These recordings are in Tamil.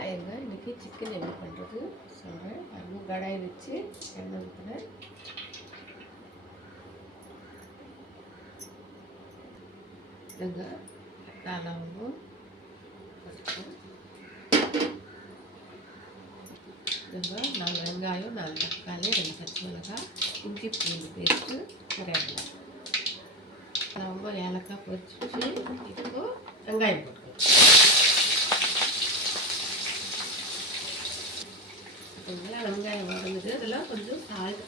பாருங்க இன்னைக்கு சிக்கன் எப்படி பண்ணுறது சொல்கிறேன் அதுவும் கடாய் வச்சு எண்ணெய் ஊற்றுறேன் இதுங்க லவங்கம் இதுங்க நாலு வெங்காயம் நாலு தக்காளி ரெண்டு பச்சை மிளகாய் இஞ்சி பூண்டு பேஸ்ட்டு கரையாடலை ரொம்ப ஏலக்காய் பொரிச்சு இப்போ வெங்காயம் போட்டுக்கலாம். நல்லா வெங்காயம் வதங்குது அதெல்லாம் கொஞ்சம் சால்ட்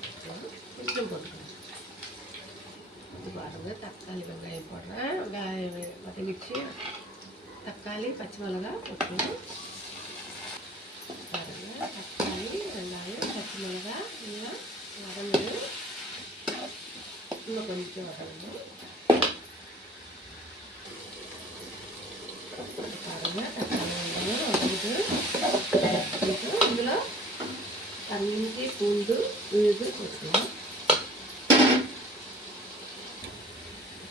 கொஞ்சம் போட்டுக்கலாம். இது பாருங்க தக்காளி வெங்காயம் போடுறேன். வெங்காயம் வதங்கிச்சு தக்காளி பச்சை மிளகாய் போட்டுக்கலாம். பாருங்க தக்காளி வெங்காயம் பச்சை மிளகா எல்லாம் வதங்குது இன்னும் கொஞ்சம் வதங்கணும் பாருங்க தக்காளி வெங்காயம் வதங்குது இப்போ இதில் இஞ்சி பூண்டு விழுது போட்டுக்கலாம்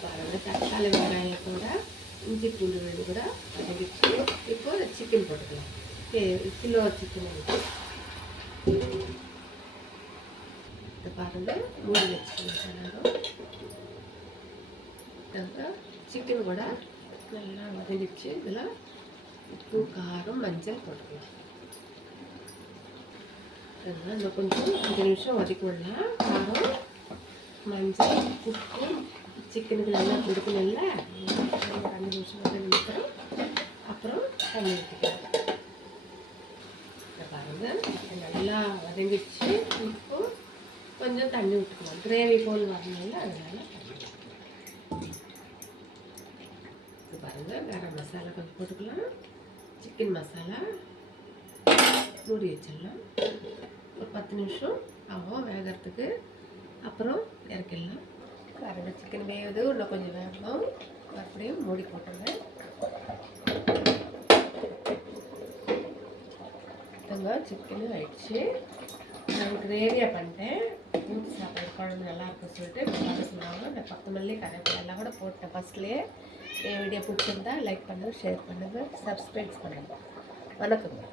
பாருங்க தக்காளி வெங்காயத்தோட இஞ்சி பூண்டு விழுது கூட வதங்கிச்சு இப்போ சிக்கன் போட்டுக்கலாம் கே- கிலோ சிக்கன் இருக்கு இது பாருங்க மூடி வச்சுக்கலாம் சிக்கன் கூட நல்லா வதங்கிச்சு இதில் உப்பு காரம் மஞ்சள் போட்டுக்கலாம் இதெல்லாம் இன்னும் கொஞ்சம் அஞ்சு நிமிஷம் வதக்கி விடலாம் காரம் மஞ்சள் உப்பு சிக்கனுக்கு நல்லா கொடுக்கணும்ல? இல்லை அஞ்சு நிமிஷம் வதக்கி நிமிஷம் அப்புறம் தண்ணி ஊற்றிக்கலாம் இதை பாருங்க நல்லா வதங்கிடுச்சு. இப்போ கொஞ்சம் தண்ணி விட்டுக்கலாம் கிரேவி போல் வரணும்ல அதனால இது பாருங்க கரம் மசாலா கொஞ்சம் போட்டுக்கலாம். சிக்கன் மசாலா மூடி வச்சிடலாம். பத்து நிமிஷம். ஆகும் வேகிறதுக்கு. அப்புறம் இறக்கிடலாம். பாருங்க சிக்கன் வேகுது இன்னும் கொஞ்சம் வேகணும். மறுபடியும் மூடி போட்டுருங்க. இதுங்க சிக்கனு ஆயிடுச்சு. நான் கிரேவியாக பண்ணிட்டேன். ஊற்றி சாப்பாடு குழம்பு நல்லா இருக்குன்னு சொல்லிட்டு பார்க்க சொன்னாங்க இந்த கொத்தமல்லி கருவேப்பிலை எல்லாம் கூட போட்டேன் ஃபஸ்ட்லேயே என் வீடியோ பிடிச்சிருந்தா லைக் பண்ணுங்கள் ஷேர் பண்ணுங்கள் சப்ஸ்கிரைப் பண்ணுங்கள் வணக்கங்க.